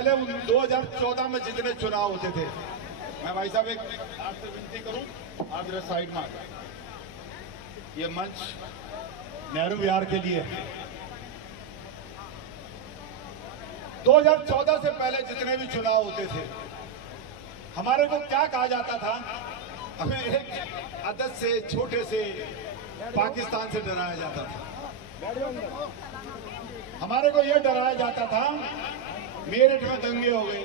पहले 2014 में जितने चुनाव होते थे, मैं भाई साहब एक आपसे विनती करूं, आप जरा साइड में आ जाए। ये मंच नेहरू विहार के लिए है। 2014 से पहले जितने भी चुनाव होते थे, हमारे को क्या कहा जाता था? हमें एक आदत से, छोटे से पाकिस्तान से डराया जाता था। हमारे को यह डराया जाता था, मेरठ में दंगे हो गए,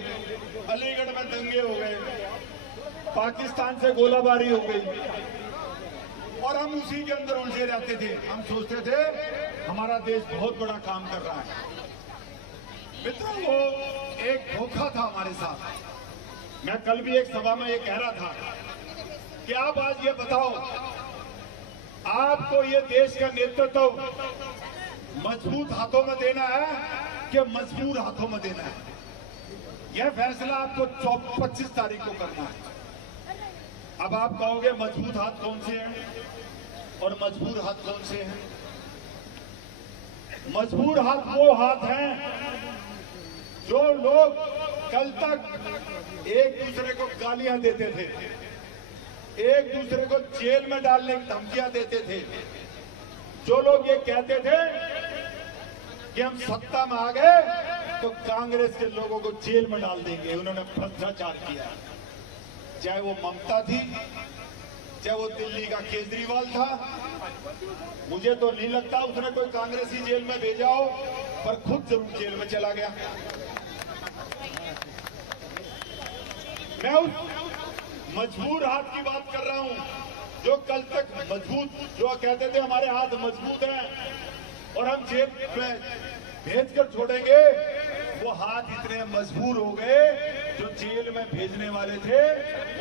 अलीगढ़ में दंगे हो गए, पाकिस्तान से गोलाबारी हो गई, और हम उसी के अंदर उलझे रहते थे। हम सोचते थे हमारा देश बहुत बड़ा काम कर रहा है। मित्रों, वो एक धोखा था हमारे साथ। मैं कल भी एक सभा में ये कह रहा था कि आप आज ये बताओ, आपको ये देश का नेतृत्व मजबूत हाथों में देना है कि मजबूर हाथों में देना है? यह फैसला आपको 25 तारीख को करना है। अब आप कहोगे मजबूत हाथ कौन से हैं और मजबूर हाथ कौन से हैं? मजबूर हाथ वो हाथ हैं जो लोग कल तक एक दूसरे को गालियां देते थे, एक दूसरे को जेल में डालने की धमकियां देते थे, जो लोग ये कहते थे कि हम सत्ता में आ गए तो कांग्रेस के लोगों को जेल में डाल देंगे। उन्होंने भ्रष्टाचार किया, चाहे वो ममता थी, चाहे वो दिल्ली का केजरीवाल था। मुझे तो नहीं लगता उसने कोई कांग्रेसी जेल में भेजा हो, पर खुद जरूर जेल में चला गया। मैं उस मजबूर हाथ की बात कर रहा हूं, जो कल तक मजबूत, जो कहते थे हमारे हाथ मजबूत हैं और हम जेल में भेजकर छोड़ेंगे, वो हाथ इतने मजबूर हो गए, जो जेल में भेजने वाले थे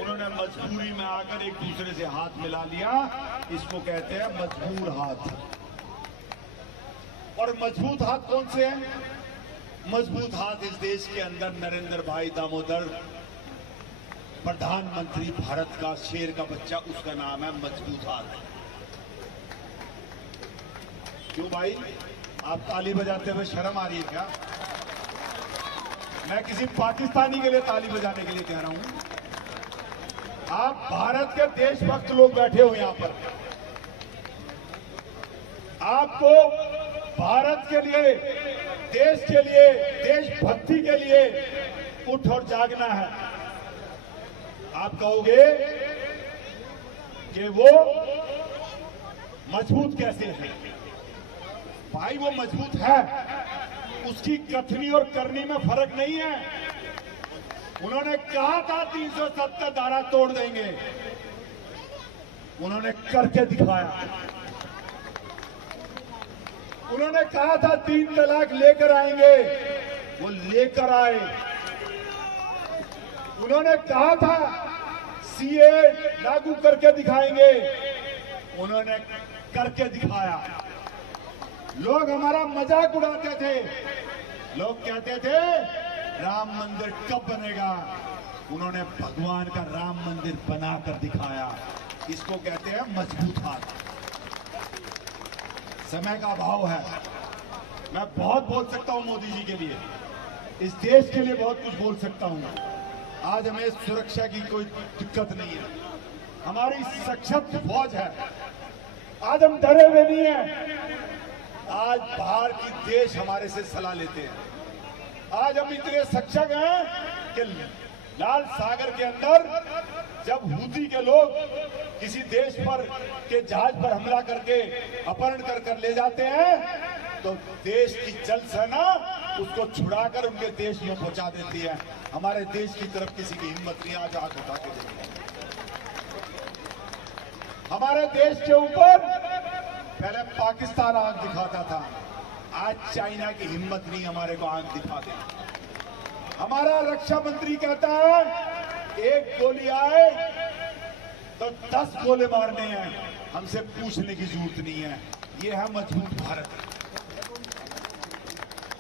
उन्होंने मजबूरी में आकर एक दूसरे से हाथ मिला लिया। इसको कहते हैं मजबूर हाथ। और मजबूत हाथ कौन से हैं? मजबूत हाथ इस देश के अंदर नरेंद्र भाई दामोदर, प्रधानमंत्री भारत का, शेर का बच्चा, उसका नाम है मजबूत हाथ। क्यों भाई, आप ताली बजाते हुए शर्म आ रही है क्या? मैं किसी पाकिस्तानी के लिए ताली बजाने के लिए कह रहा हूं। आप भारत के देशभक्त लोग बैठे हो यहां पर, आपको भारत के लिए, देश के लिए, देशभक्ति के लिए उठ और जागना है। आप कहोगे कि वो मजबूत कैसे है? भाई वो मजबूत है, उसकी कथनी और करनी में फर्क नहीं है। उन्होंने कहा था 370 धारा तोड़ देंगे, उन्होंने करके दिखाया। उन्होंने कहा था 3 तलाक लेकर आएंगे, वो लेकर आए। उन्होंने कहा था सीए लागू करके दिखाएंगे, उन्होंने करके दिखाया। लोग हमारा मजाक उड़ाते थे, लोग कहते थे राम मंदिर कब बनेगा? उन्होंने भगवान का राम मंदिर बनाकर दिखाया। इसको कहते हैं मजबूत हाथ। समय का अभाव है, मैं बहुत बोल सकता हूं मोदी जी के लिए, इस देश के लिए बहुत कुछ बोल सकता हूं। आज हमें सुरक्षा की कोई दिक्कत नहीं है, हमारी सशक्त फौज है, आज हम डरे हुए नहीं हैं। आज बाहर की देश हमारे से सलाह लेते हैं। आज हम इतने सक्षम हैं कि लाल सागर के अंदर जब हूती के लोग किसी देश पर के जहाज पर हमला करके अपहरण कर ले जाते हैं, तो देश की जल सेना उसको छुड़ाकर उनके देश में पहुंचा देती है। हमारे देश की तरफ किसी की हिम्मत नहीं आज आंख उठा के देखिए। हमारे देश के ऊपर पहले पाकिस्तान आंख दिखाता था, आज चाइना की हिम्मत नहीं हमारे को आंख दिखा दे। हमारा रक्षा मंत्री कहता है एक गोली आए तो 10 गोले मारने हैं, हमसे पूछने की जरूरत नहीं है। ये है मजबूत भारत।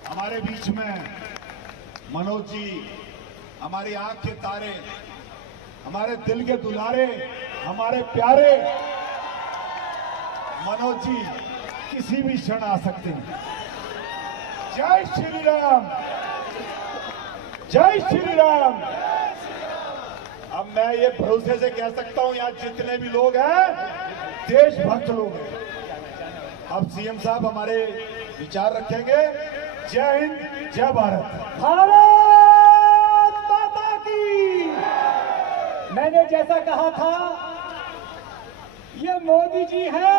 हमारे बीच में मनोज जी, हमारी आंख के तारे, हमारे दिल के दुलारे, हमारे प्यारे मनोज जी किसी भी क्षण आ सकते हैं। जय श्री राम, जय श्री राम। अब मैं ये भरोसे से कह सकता हूं यहाँ जितने भी लोग हैं देशभक्त लोग हैं। अब सीएम साहब हमारे विचार रखेंगे। जय हिंद, जय भारत। भारत माता की। मैंने जैसा कहा था, ये मोदी जी है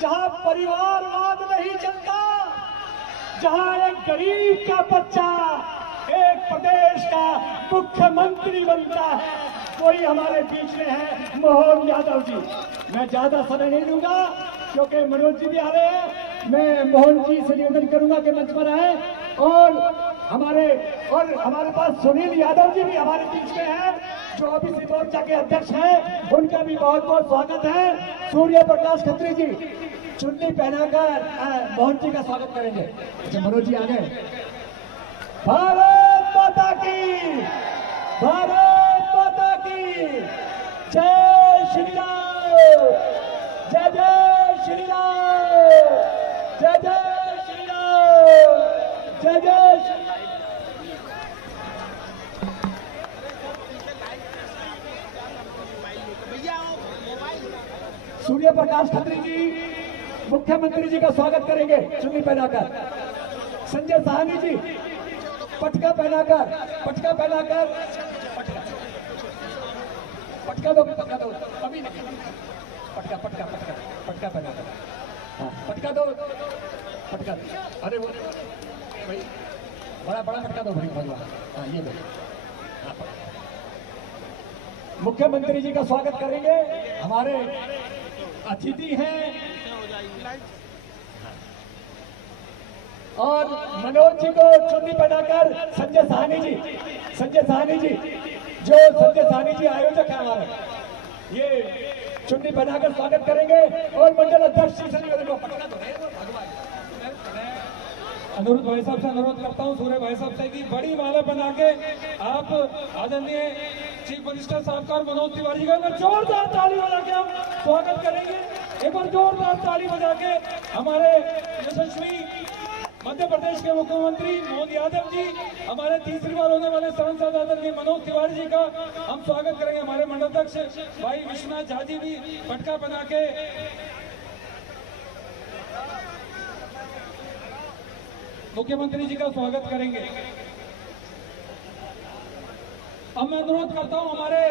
जहां परिवारवाद नहीं चलता, जहां एक गरीब का बच्चा एक प्रदेश का मुख्यमंत्री बनता है, कोई हमारे बीच में है मोहन यादव जी। मैं ज्यादा समय नहीं लूंगा क्योंकि मनोज जी भी आ रहे हैं। मैं मोहन जी से निवेदन करूंगा कि मंच पर आए और हमारे पास सुनील यादव जी भी हमारे बीच में हैं जो ओबीसी मोर्चा के अध्यक्ष हैं, उनका भी बहुत बहुत स्वागत है। सूर्य प्रकाश खत्री जी चुन्नी पहनाकर मोहन जी का स्वागत करेंगे। अच्छा मनोज जी आ गए। भारत माता की, भारत माता की जय श्री राम, जय जय श्री राम, जय जय श्री राम, जय जय श्री। सूर्य प्रकाश खत्री जी मुख्यमंत्री जी का स्वागत करेंगे चुन्नी पहनाकर। संजय साहनी जी पटका पहनाकर, पटका पहनाकर, पटका दो, पटका दो, अभी नहीं, पटका पटका पटका पटका पहनाकर, हाँ पटका दो, पटका दो। अरे वो भाई बड़ा बड़ा पटका दो भाई भगवान। हाँ ये दो। मुख्यमंत्री जी का स्वागत करेंगे हमारे अतिथि हैं और मनोज जी को चुन्नी पहनाकर संजय साहनी जी, संजय साहनी जी जो संजय साहनी जी आयोजक है हमारे, ये चुन्नी पहनाकर स्वागत करेंगे और मंडल अध्यक्ष श्री संजय को पकड़ा दो। अनुरोध भाई साहब से अनुरोध करता हूं, सूर्य भाई साहब से कि बड़ी माला बना के आप आदरणीय चीफ मिनिस्टर साहब का और मनोज तिवारी का जोरदार ताली बजा के हम स्वागत करेंगे। एक बार जोरदार ताली बजा के हमारे यशस्वी मध्य प्रदेश के मुख्यमंत्री मोहन यादव जी, हमारे तीसरी बार होने वाले सांसद आदरणीय मनोज तिवारी जी का हम स्वागत करेंगे। हमारे मंडलाध्यक्ष भाई विश्वनाथ झा जी भी पटका बना के मुख्यमंत्री जी का स्वागत करेंगे। अब मैं अनुरोध करता हूं हमारे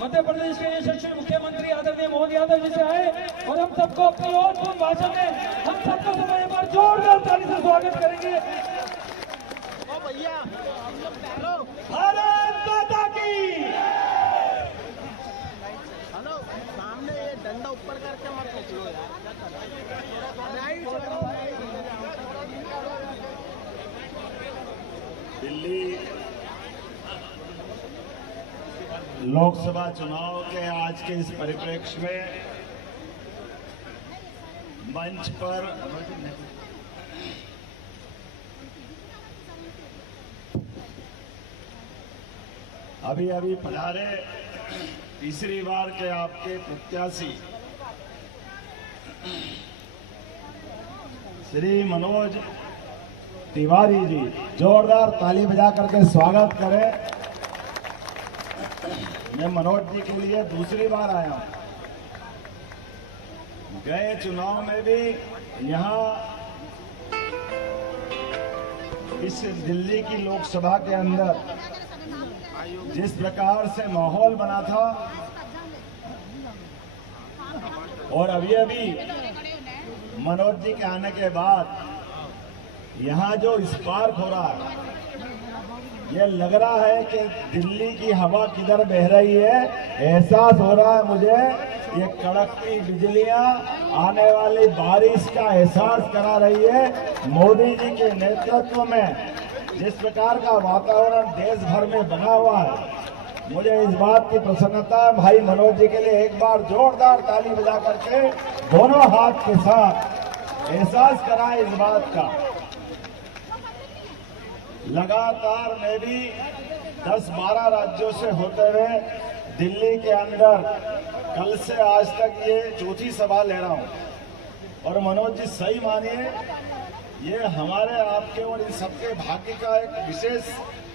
मध्य प्रदेश के यशस्वी मुख्यमंत्री आदरणीय मोहन यादव जी से आए और हम सबको अपनी ओर भाषण में हम सबको समय एक बार जोरदार ताली से स्वागत करेंगे। भारत माता की। हेलो, सामने ये डंडा ऊपर करके मत निकलो यार। दिल्ली लोकसभा चुनाव के आज के इस परिप्रेक्ष्य में मंच पर अभी अभी पधारे तीसरी बार के आपके प्रत्याशी श्री मनोज तिवारी जी, जोरदार ताली बजा करके स्वागत करें। मैं मनोज जी के लिए दूसरी बार आया हूं। गए चुनाव में भी यहां इस दिल्ली की लोकसभा के अंदर जिस प्रकार से माहौल बना था और अभी अभी मनोज जी के आने के बाद यहां जो स्पार्क हो रहा है, ये लग रहा है कि दिल्ली की हवा किधर बह रही है। एहसास हो रहा है मुझे, ये कड़कती बिजलियां आने वाली बारिश का एहसास करा रही है। मोदी जी के नेतृत्व में जिस प्रकार का वातावरण देश भर में बना हुआ है, मुझे इस बात की प्रसन्नता है। भाई मनोज जी के लिए एक बार जोरदार ताली बजा करके दोनों हाथ के साथ एहसास कराएं इस बात का। लगातार मैं भी 10-12 राज्यों से होते हुए दिल्ली के अंदर कल से आज तक ये चौथी सभा ले रहा हूं। और मनोज जी सही मानिए, ये हमारे आपके और इन सबके भाग्य का एक विशेष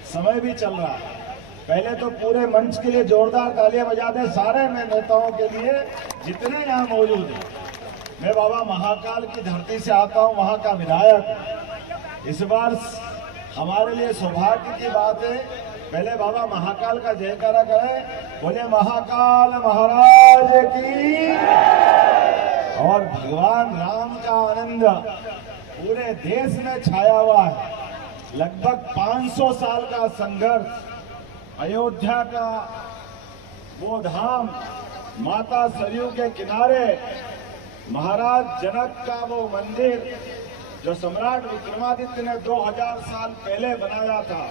समय भी चल रहा है। पहले तो पूरे मंच के लिए जोरदार तालियां बजा दें सारे नेताओं के लिए जितने यहाँ मौजूद हैं। मैं बाबा महाकाल की धरती से आता हूँ, वहाँ का विधायक। इस बार हमारे लिए सौभाग्य की बात है, पहले बाबा महाकाल का जयकारा करें, बोले महाकाल महाराज की। और भगवान राम का आनंद पूरे देश में छाया हुआ है। लगभग 500 साल का संघर्ष, अयोध्या का वो धाम, माता सरयू के किनारे महाराज जनक का वो मंदिर जो सम्राट विक्रमादित्य ने 2000 साल पहले बनाया था।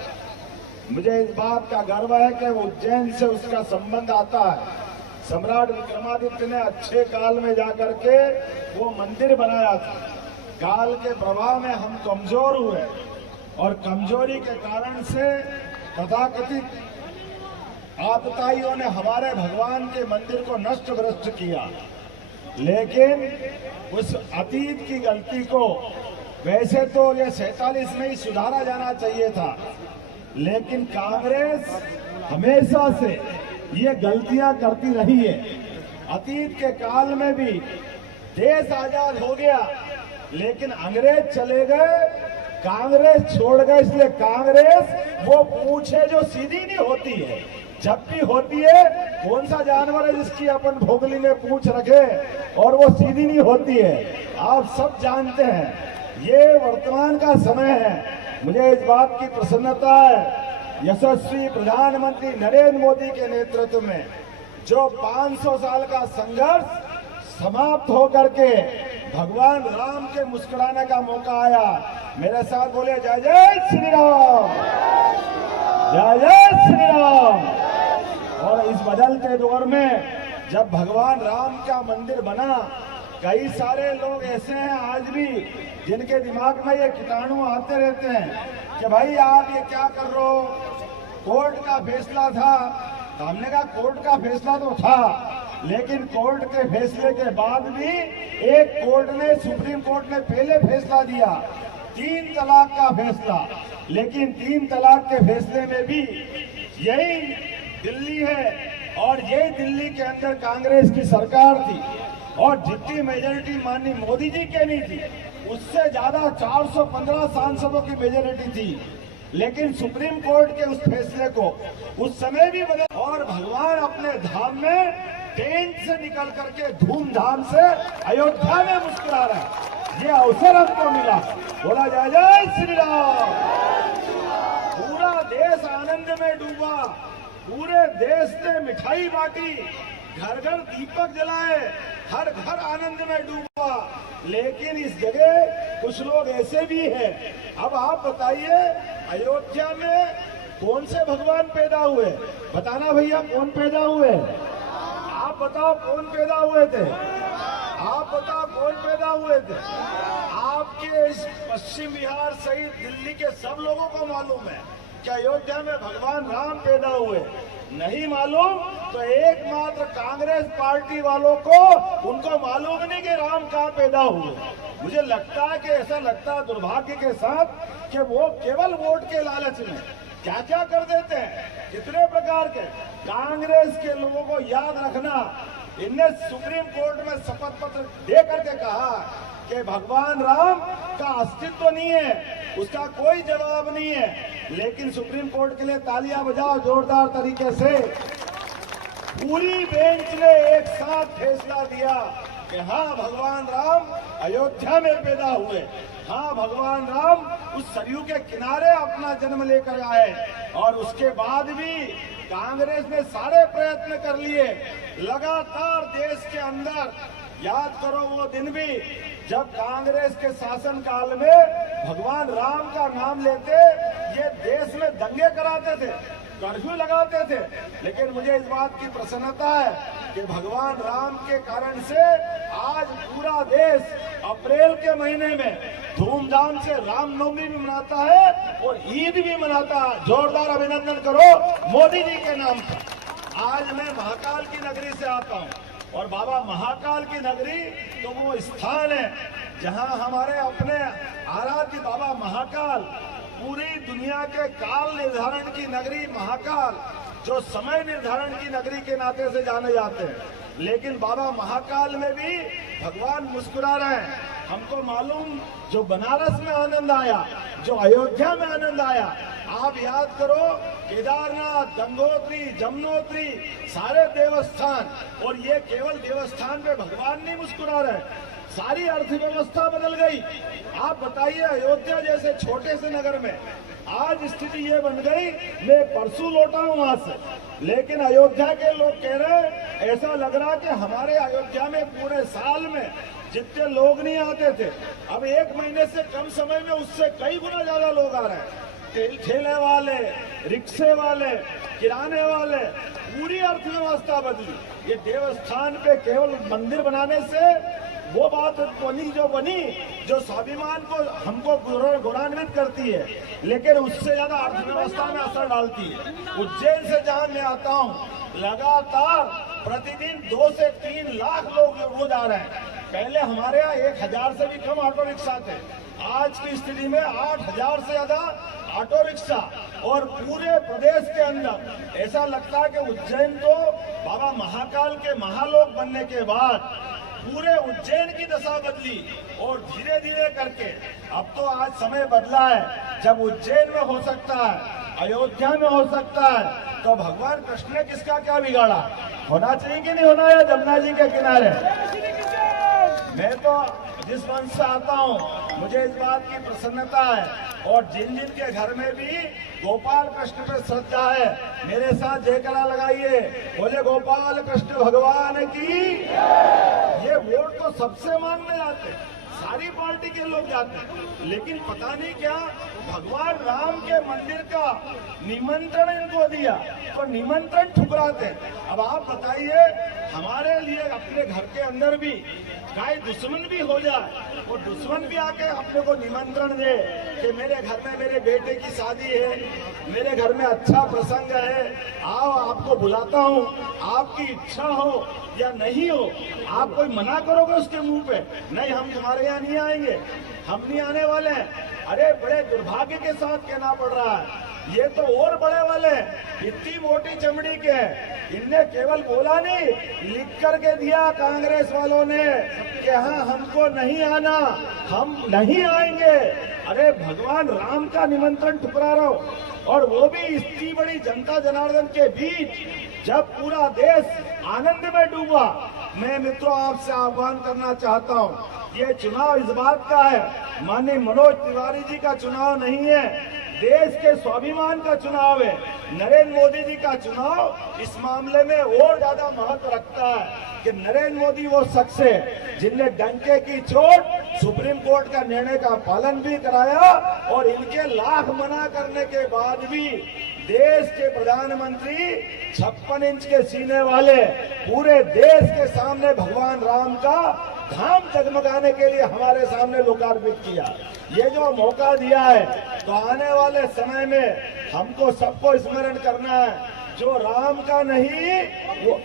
मुझे इस बात का गर्व है कि उज्जैन से उसका संबंध आता है। सम्राट विक्रमादित्य ने अच्छे काल में जाकर के वो मंदिर बनाया था। काल के प्रभाव में हम कमजोर हुए और कमजोरी के कारण से तथाकथित आतताइयों ने हमारे भगवान के मंदिर को नष्ट भ्रष्ट किया। लेकिन उस अतीत की गलती को वैसे तो ये 47 में ही सुधारा जाना चाहिए था, लेकिन कांग्रेस हमेशा से ये गलतियां करती रही है। अतीत के काल में भी देश आजाद हो गया, लेकिन अंग्रेज चले गए, कांग्रेस छोड़ गए। इसलिए कांग्रेस वो पूछे जो सीधी नहीं होती है, जब भी होती है कौन सा जानवर है जिसकी अपन भोगली में पूछ रखे और वो सीधी नहीं होती है। आप सब जानते हैं ये वर्तमान का समय है। मुझे इस बात की प्रसन्नता है, यशस्वी प्रधानमंत्री नरेंद्र मोदी के नेतृत्व में जो 500 साल का संघर्ष समाप्त होकर के भगवान राम के मुस्कुराने का मौका आया। मेरे साथ बोले जय जय श्री राम, जय जय श्री राम। और इस बदलते दौर में जब भगवान राम का मंदिर बना, कई सारे लोग ऐसे हैं आज भी जिनके दिमाग में ये कीटाणु आते रहते हैं कि भाई आप ये क्या कर रहे हो, कोर्ट का फैसला था। तो हमने कहा कोर्ट का फैसला तो था, लेकिन कोर्ट के फैसले के बाद भी एक कोर्ट ने, सुप्रीम कोर्ट ने पहले फैसला दिया 3 तलाक का फैसला, लेकिन 3 तलाक के फैसले में भी यही दिल्ली है और यही दिल्ली के अंदर कांग्रेस की सरकार थी और जितनी मेजोरिटी माननीय मोदी जी के नहीं थी, उससे ज्यादा 415 सांसदों की मेजोरिटी थी। लेकिन सुप्रीम कोर्ट के उस फैसले को उस समय भी बदल और भगवान अपने धाम में टेंट से निकल करके धूमधाम से अयोध्या में मुस्कुरा रहे हैं। ये अवसर हमको मिला। बोला जय जय श्री राम। पूरा देश आनंद में डूबा, पूरे देश ने मिठाई बांटी, घर घर दीपक जलाए, हर घर आनंद में डूबा। लेकिन इस जगह कुछ लोग ऐसे भी हैं। अब आप बताइए अयोध्या में कौन से भगवान पैदा हुए? बताना भैया, कौन पैदा हुए? आप बताओ कौन पैदा हुए थे? आप बताओ कौन पैदा हुए थे? आपके इस पश्चिम बिहार सहित दिल्ली के सब लोगों को मालूम है कि अयोध्या में भगवान राम पैदा हुए। नहीं मालूम तो एकमात्र कांग्रेस पार्टी वालों को उनको मालूम नहीं कि राम कहाँ पैदा हुए। मुझे लगता है कि ऐसा लगता है दुर्भाग्य के साथ कि वो केवल वोट के लालच में क्या क्या कर देते हैं, कितने प्रकार के। कांग्रेस के लोगों को याद रखना, इनने सुप्रीम कोर्ट में शपथ पत्र दे करके कहा कि भगवान राम का अस्तित्व नहीं है, उसका कोई जवाब नहीं है। लेकिन सुप्रीम कोर्ट के लिए तालियां बजाओ जोरदार तरीके से। पूरी बेंच ने एक साथ फैसला दिया कि हाँ भगवान राम अयोध्या में पैदा हुए, हाँ भगवान राम उस सरयू के किनारे अपना जन्म लेकर आए। और उसके बाद भी कांग्रेस ने सारे प्रयत्न कर लिए लगातार देश के अंदर। याद करो वो दिन भी जब कांग्रेस के शासन काल में भगवान राम का नाम लेते ये देश में दंगे कराते थे, कर्फ्यू लगाते थे। लेकिन मुझे इस बात की प्रसन्नता है कि भगवान राम के कारण से आज पूरा देश अप्रैल के महीने में धूमधाम से रामनवमी भी मनाता है और ईद भी मनाता है। जोरदार अभिनंदन करो मोदी जी के नाम पर। आज मैं महाकाल की नगरी से आता हूँ और बाबा महाकाल की नगरी तो वो स्थान है जहां हमारे अपने आराध्य बाबा महाकाल, पूरी दुनिया के काल निर्धारण की नगरी महाकाल, जो समय निर्धारण की नगरी के नाते से जाने जाते हैं, लेकिन बाबा महाकाल में भी भगवान मुस्कुरा रहे हैं। हमको मालूम, जो बनारस में आनंद आया, जो अयोध्या में आनंद आया, आप याद करो केदारनाथ, गंगोत्री, जमुनोत्री, सारे देवस्थान, और ये केवल देवस्थान पे भगवान नहीं मुस्कुरा रहे, सारी अर्थव्यवस्था बदल गई। आप बताइए, अयोध्या जैसे छोटे से नगर में आज स्थिति ये बन गई, मैं परसों लौटा हूं वहां से, लेकिन अयोध्या के लोग कह रहे हैं ऐसा लग रहा कि हमारे अयोध्या में पूरे साल में जितने लोग नहीं आते थे, अब 1 महीने से कम समय में उससे कई गुना ज्यादा लोग आ रहे हैं। ठेले वाले, रिक्शे वाले, किराने वाले, पूरी अर्थव्यवस्था बदली। ये देवस्थान पे केवल मंदिर बनाने से वो बात बनी जो स्वाभिमान को हमको गौरवान्वित करती है, लेकिन उससे ज्यादा अर्थव्यवस्था में असर डालती है। उज्जैन से जहां मैं आता हूं, लगातार प्रतिदिन 2 से 3 लाख लोग रोज आ रहे हैं। पहले हमारे यहाँ 1000 से भी कम ऑटो रिक्शा थे, आज की स्थिति में 8000 से ज्यादा ऑटो रिक्शा, और पूरे प्रदेश के अंदर ऐसा लगता है कि उज्जैन तो बाबा महाकाल के महालोक बनने के बाद पूरे उज्जैन की दशा बदली, और धीरे धीरे करके अब तो आज समय बदला है। जब उज्जैन में हो सकता है, अयोध्या में हो सकता है, तो भगवान कृष्ण ने किसका क्या बिगाड़ा? होना चाहिए कि नहीं होना है? जमुना जी के किनारे मैं तो जिस वंश से आता हूँ, मुझे इस बात की प्रसन्नता है, और जिन जिन के घर में भी गोपाल कृष्ण पे श्रद्धा है, मेरे साथ जयकारा लगाइए, बोले गोपाल कृष्ण भगवान की। ये वोट तो सबसे मांगने जाते, सारी पार्टी के लोग जाते हैं, लेकिन पता नहीं क्या भगवान राम के मंदिर का निमंत्रण इनको दिया तो निमंत्रण ठुकराते हैं। अब आप बताइए, हमारे लिए अपने घर के अंदर भी चाहे दुश्मन भी हो जाए, वो दुश्मन भी आके अपने को निमंत्रण दे कि मेरे घर में मेरे बेटे की शादी है, मेरे घर में अच्छा प्रसंग है, आओ आपको बुलाता हूँ, आपकी इच्छा हो या नहीं हो, आप कोई मना करोगे उसके मुंह पे? नहीं, हम तुम्हारे यहाँ नहीं आएंगे, हम नहीं आने वाले हैं। अरे बड़े दुर्भाग्य के साथ कहना पड़ रहा है, ये तो और बड़े वाले इतनी मोटी चमड़ी के हैं, इनने केवल बोला नहीं, लिख करके दिया कांग्रेस वालों ने कि हाँ हमको नहीं आना, हम नहीं आएंगे। अरे भगवान राम का निमंत्रण ठुकरा रहे हो, और वो भी इतनी बड़ी जनता जनार्दन के बीच, जब पूरा देश आनंद में डूबा। मैं मित्रों आपसे आह्वान करना चाहता हूँ, ये चुनाव इस बात का है, माननीय मनोज तिवारी जी का चुनाव नहीं है, देश के स्वाभिमान का चुनाव है। नरेंद्र मोदी जी का चुनाव इस मामले में और ज्यादा महत्व रखता है कि नरेंद्र मोदी वो शख्स है जिनने डंके की चोट सुप्रीम कोर्ट का निर्णय का पालन भी कराया, और इनके लाख मना करने के बाद भी देश के प्रधानमंत्री 56 इंच के सीने वाले पूरे देश के सामने भगवान राम का धाम जगमगाने के लिए हमारे सामने लोकार्पित किया। ये जो मौका दिया है, तो आने वाले समय में हमको सबको स्मरण करना है, जो राम का नहीं, वो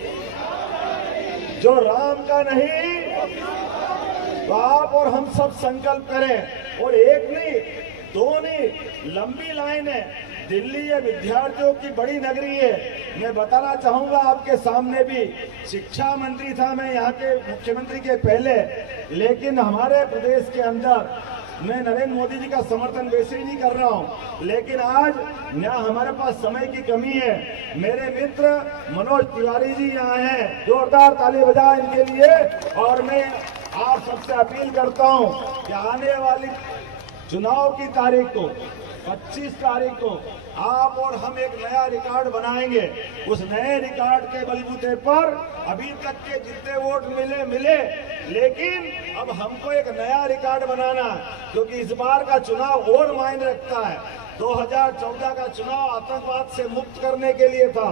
जो राम का नहीं, तो आप और हम सब संकल्प करें, और एक नहीं, 2 नहीं, लंबी लाइन है। दिल्ली ये विद्यार्थियों की बड़ी नगरी है। मैं बताना चाहूंगा आपके सामने भी, शिक्षा मंत्री था मैं यहाँ के मुख्यमंत्री के पहले, लेकिन हमारे प्रदेश के अंदर मैं नरेंद्र मोदी जी का समर्थन वैसे ही नहीं कर रहा हूँ, लेकिन आज यहाँ हमारे पास समय की कमी है। मेरे मित्र मनोज तिवारी जी यहाँ हैं, जोरदार ताली बजाएं इनके लिए। और मैं आप सबसे अपील करता हूँ कि आने वाली चुनाव की तारीख को, 25 तारीख को आप और हम एक नया रिकॉर्ड बनाएंगे। उस नए रिकॉर्ड के बलबूते पर अभी तक के जितने वोट मिले, लेकिन अब हमको एक नया रिकॉर्ड बनाना, क्योंकि इस बार का चुनाव और मायने रखता है। 2014 का चुनाव आतंकवाद से मुक्त करने के लिए था,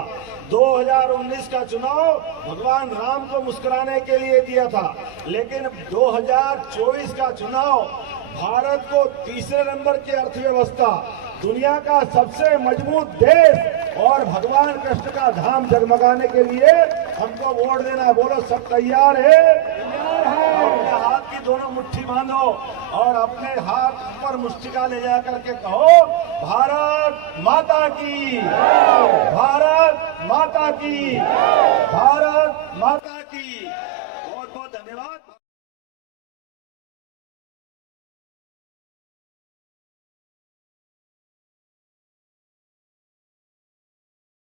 2019 का चुनाव भगवान राम को मुस्कुराने के लिए दिया था, लेकिन 2024 का चुनाव भारत को तीसरे नंबर की अर्थव्यवस्था, दुनिया का सबसे मजबूत देश और भगवान कृष्ण का धाम जगमगाने के लिए हमको वोट देना। बोलो सब तैयार है? अपने हाथ की दोनों मुट्ठी बांधो और अपने हाथ पर मुष्टिका ले जा करके कहो, भारत माता की, भारत माता की, भारत माता की। बहुत बहुत धन्यवाद।